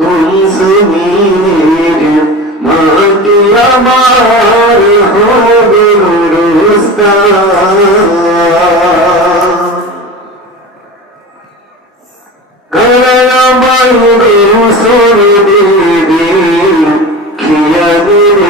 কোন জমিনের মাটি আমার হবে আমার সরে দেবে খিয়া দেবে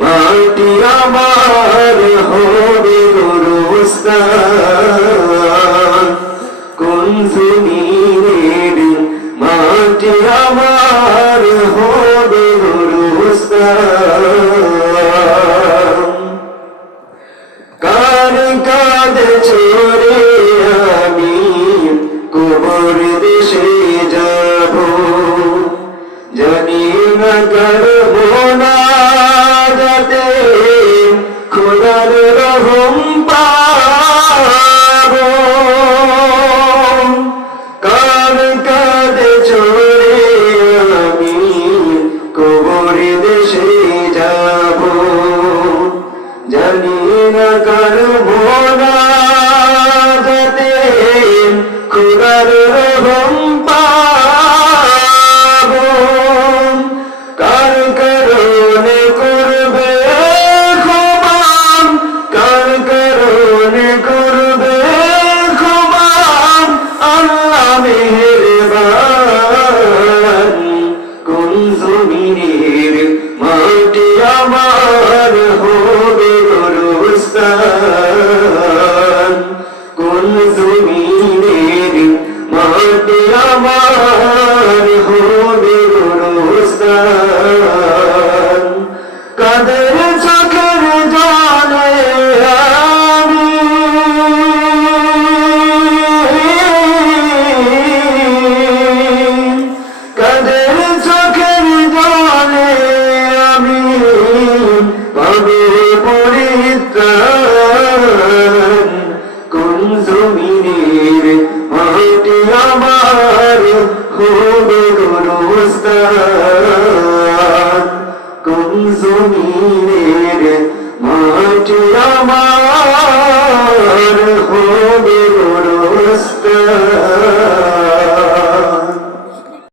মাটি আমার হবে গোরস্থান। কোন জমিনের মাটি আমার হবে গোরস্থান? কার কাঁধে ছোড়ে আমি কোমর দেশে Uh-huh. করুন মুস্তান কোন জমিনের মাটি আমার